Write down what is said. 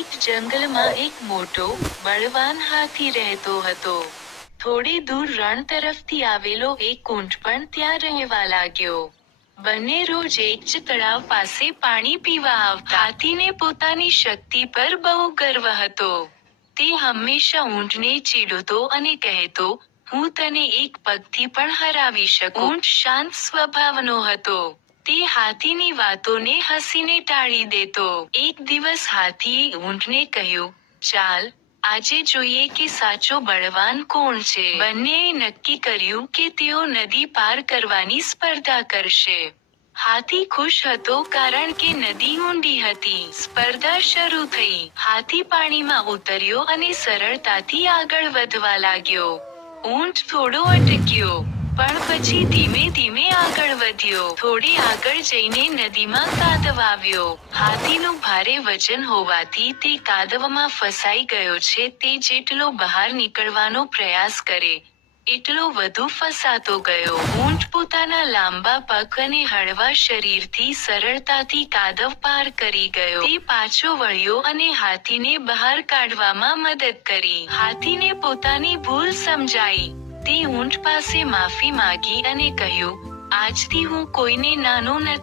એક જંગલમાં એક મોટો બળવાન હાથી રહેતો હતો. થોડે દૂર રણ તરફથી આવેલો એક ઊંટ પણ ત્યાં રહેવા લાગ્યો. બંને રોજ એક જ તળાવ પાસે પાણી પીવા આવતા. હાથીને પોતાની શક્તિ પર બહુ ગર્વ હતો. તે હંમેશા ઊંટને ચીડવતો અને કહેતો, હું તને એક પગથી પણ હરાવી શકું. ઊંટ શાંત સ્વભાવનો હતો. તે હાથીની વાતોને હસીને ટાળી દેતો. એક દિવસ હાથીએ ઊંટને કહ્યું, ચાલ, આજે જોઈએ કે સાચો બળવાન કોણ છે. બંનેએ નક્કી કર્યું કે તેઓ નદી પાર કરવાની સ્પર્ધા કરશે. હાથી ખુશ હતો કારણ કે નદી ઊંડી હતી. સ્પર્ધા શરૂ થઈ. હાથી પાણીમાં ઉતર્યો અને સરળતાથી આગળ વધવા લાગ્યો. ઊંટ થોડો અટક્યો, પણ પછી ધીમે ધીમે આગળ વધ્યો. થોડે આગળ જઈને નદીમાં કાદવ આવ્યો. હાથીનું ભારે વજન હોવાથી તે કાદવમાં ફસાઈ ગયો છે. તે જેટલો બહાર નીકળવાનો પ્રયાસ કરે, એટલો વધુ ફસાતો ગયો. ઊંટ પોતાના લાંબા પગ અને હળવા શરીરથી સરળતાથી કાદવ પાર કરી ગયો. તે પાછો વળ્યો અને હાથીને બહાર કાઢવામાં મદદ કરી. હાથીને પોતાની ભૂલ સમજાઈ. તે ઊંટ પાસે માફી માંગી અને કહ્યું, આજથી હું કોઈને નાનો નથી